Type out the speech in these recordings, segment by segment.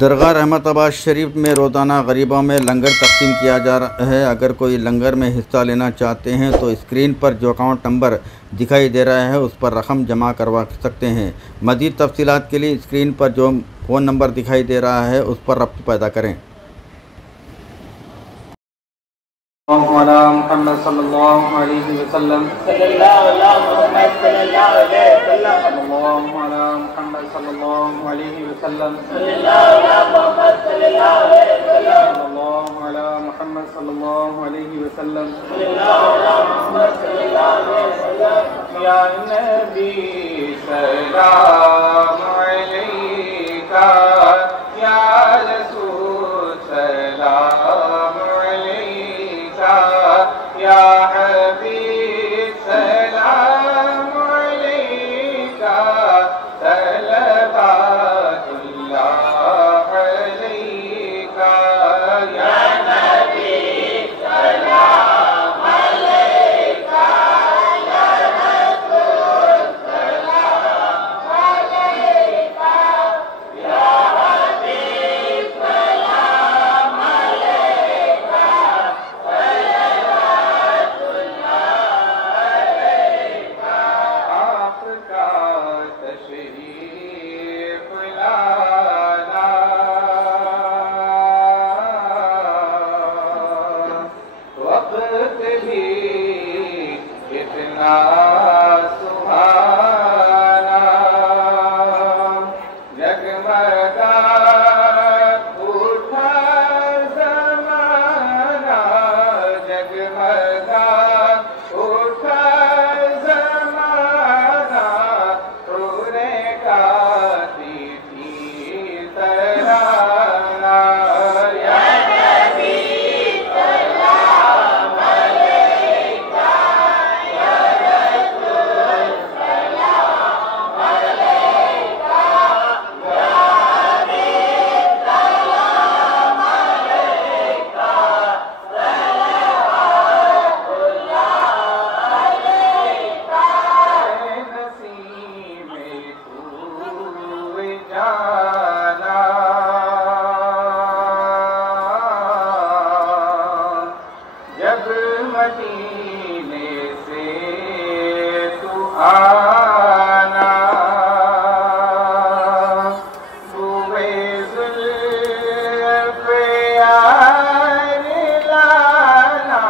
درگاہ رحمت آباد شریف میں روزانہ غریبوں میں لنگر تقسیم کیا جا رہا ہے۔ اگر کوئی لنگر میں حصہ لینا چاہتے ہیں تو اسکرین پر جو اکاؤنٹ نمبر دکھائی دے رہا ہے اس پر رقم جمع کروا سکتے ہیں۔ مزید تفصیلات کے لیے اسکرین پر جو فون نمبر دکھائی دے رہا ہے اس پر رابطہ پیدا کریں۔ محمد صلی اللہ علیہ وسلم محمد صلی اللہ علیہ وسلم محمد صلی اللہ علیہ وسلم یا نبی سلام علیکہ یا رسول سلام علیکہ یا حبیب سلام علیکہ صلوات اللہ علیکہ یا نبی سلام علیکہ یا رسول سلام علیکہ یا حبیب سلام علیکہ صلوات اللہ علیکہ۔ آپ کا تشریف لانا وقت بھی اتنا سہانا، جگمگا اٹھا زمانہ، جگمگا اٹھا زمانہ، رونے گاتی تھی ترانہ، یا نبی سلام علیکہ یا رسول سلام علیکہ یا حبیب سلام علیکہ صلوات اللہ علیکہ۔ اے نسیم کوہ جانا، جب مدینے سے تو آنا، بوئے زلف یار لانا،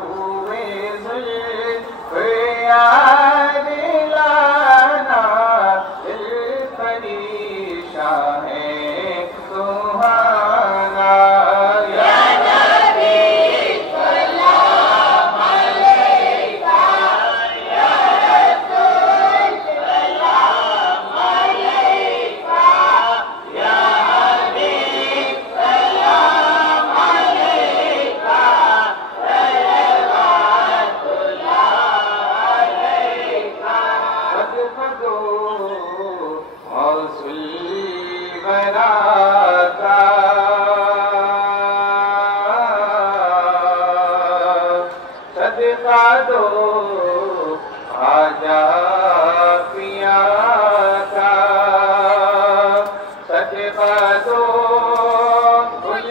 بوئے زلف یار لانا، دل پریشان ہے سہانا، یا نبی سلام علیکہ یا رسول سلام علیکہ یا حبیب سلام علیکہ صلوات اللہ علیکہ۔ قد فدو غوث الورا کا صدقہ دو خواجہ پیا کا، صدقہ دو گل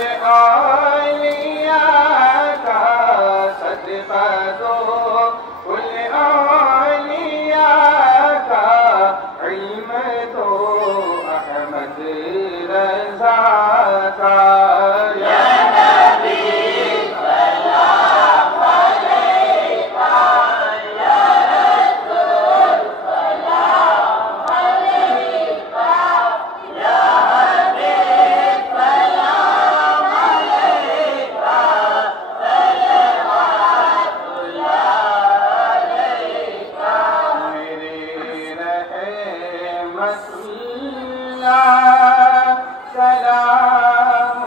اولیاء کا، صدقہ دو گل اولیاء کا، علم دو احمد رضا کا، یا نبی سلام علیکہ یا رسول سلام علیکہ یا حبیب سلام علیکہ صلوات اللہ علیکہ۔ میرے رحمت اللہ سلام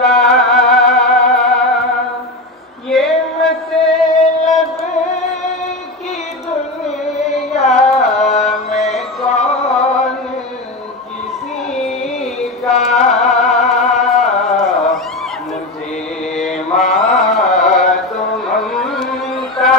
گا یہ مطلب کی دنیا میں کون کسی کا مجھے معلوم کا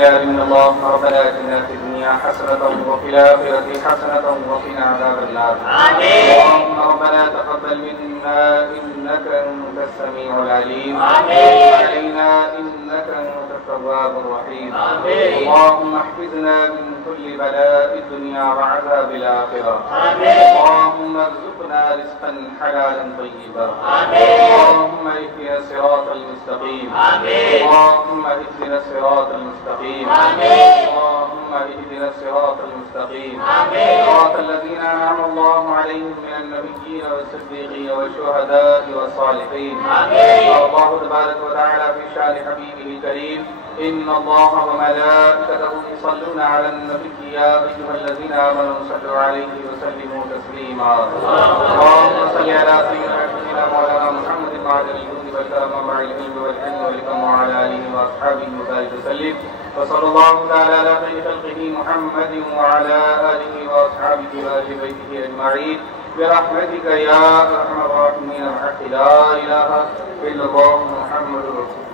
ربنا آتنا في الدنيا حسنة وفي الآخرة حسنة وقنا عذاب النار. اللهم ربنا تقبل منا إنك أنت السميع العليم وتب علينا إنك أنت التواب الرحيم. اللهم احفظنا من كل بلاء الدنيا وعذاب الآخرة. اللهم ارزقنا رزقا حلالا طيبا. اللهم اهدنا الصراط المستقيم. اللهم اهدنا الصراط المستقيم. اللهم اهدنا الصراط المستقيم. صراط الذين أنعم الله عليهم من النبيين والصديقين والشهداء والصالحين. الله تبارك وتعالى في شأن حبيبه الكريم إن الله وملائكته يصلون على النبي يا أيها الذين آمنوا صلوا عليه وسلموا تسليما. اللهم صل على سيدنا مولانا محمد معدن الجود والكرم ومع العلم والحلم والحكم وعلى آله وأصحابه وبارك وسلم. وصلى الله تعالى على خير خلقه محمد وعلى آله وأصحابه وآل بيته أجمعين برحمتك يا أرحم الراحمين. لا إله إلا الله محمد رسول الله.